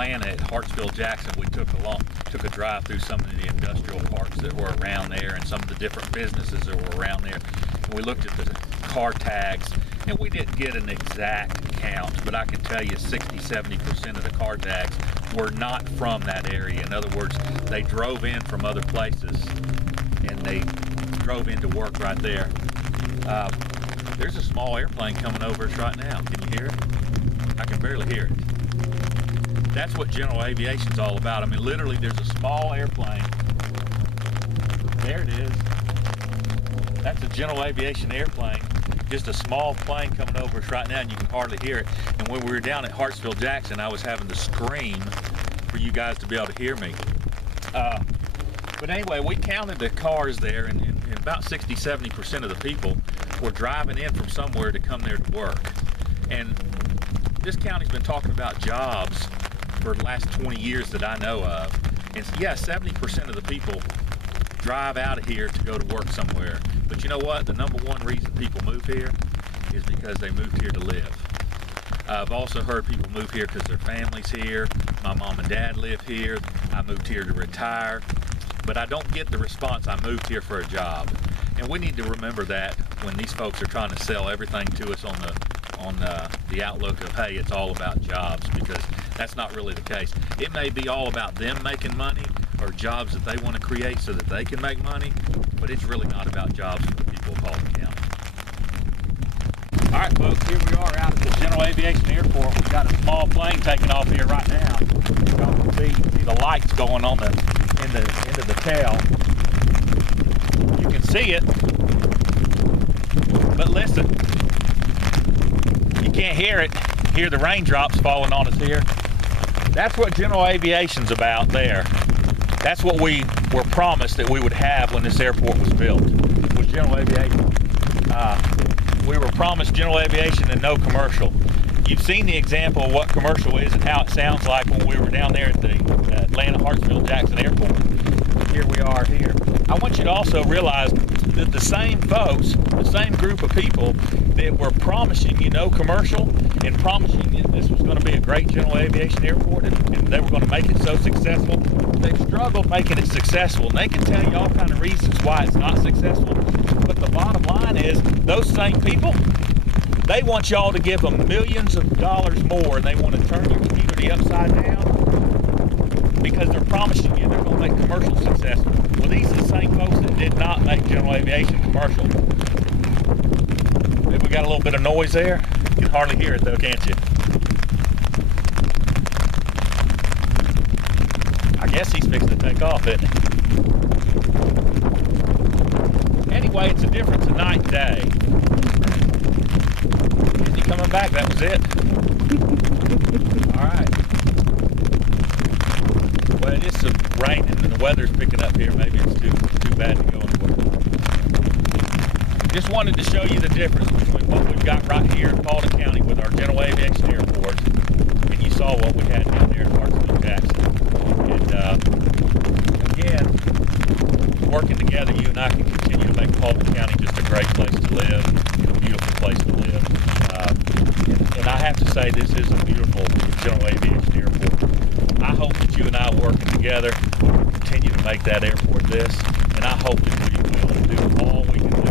Atlanta at Hartsfield-Jackson, we took a drive through some of the industrial parks that were around there and some of the different businesses that were around there. And we looked at the car tags, and we didn't get an exact count, but I can tell you 60-70% of the car tags were not from that area. In other words, they drove in from other places and they drove into work right there. There's a small airplane coming over us right now. Can you hear it? I can barely hear it. That's what general aviation's all about. I mean, literally, there's a small airplane. There it is. That's a general aviation airplane. Just a small plane coming over us right now, and you can hardly hear it. And when we were down at Hartsfield-Jackson, I was having to scream for you guys to be able to hear me. But anyway, we counted the cars there, and about 60-70% of the people were driving in from somewhere to come there to work. And this county's been talking about jobs for the last 20 years that I know of. And yeah, 70% of the people drive out of here to go to work somewhere. But you know what? The number one reason people move here is because they moved here to live. I've also heard people move here because their family's here. My mom and dad live here. I moved here to retire. But I don't get the response, I moved here for a job. And we need to remember that when these folks are trying to sell everything to us on the outlook of, hey, it's all about jobs, because that's not really the case. It may be all about them making money or jobs that they want to create so that they can make money, but it's really not about jobs for the people of Paulding County. All right, folks, here we are out at the General Aviation Airport. We've got a small plane taking off here right now. You can see the lights going on into the tail. You can see it, but listen, you can't hear it. Hear the raindrops falling on us here. That's what general aviation's about there. That's what we were promised that we would have when this airport was built, was general aviation. We were promised general aviation and no commercial. You've seen the example of what commercial is and how it sounds like when we were down there at the Atlanta Hartsfield-Jackson Airport. Here we are here. I want you to also realize that the same folks, the same group of people that were promising you no commercial and promising you this was going to be a great general aviation airport and they were going to make it so successful, they've struggled making it successful. And they can tell you all kind of reasons why it's not successful. But the bottom line is, those same people, they want y'all to give them millions of dollars more, and they want to turn your community upside down because they're promising you they're going to make commercial successful. Well, these are the same folks that did not make general aviation commercial. We got a little bit of noise there. You can hardly hear it though, can't you? I guess he's fixing to take off, isn't he? Anyway, it's a difference of night and day. Is he coming back? That was it? All right. Well, it is raining and the weather's picking up here. Maybe it's too bad to go anywhere. Just wanted to show you the difference between what we've got right here in Paulding County with our general aviation airport, and you saw what we had down there at Hartsfield-Jackson. And again, working together, you and I can continue to make Paulding County just a great place to live, a beautiful place to live. And I have to say, this is a beautiful general aviation airport. I hope that you and I working together continue to make that airport this, and I hope that we will do all we can do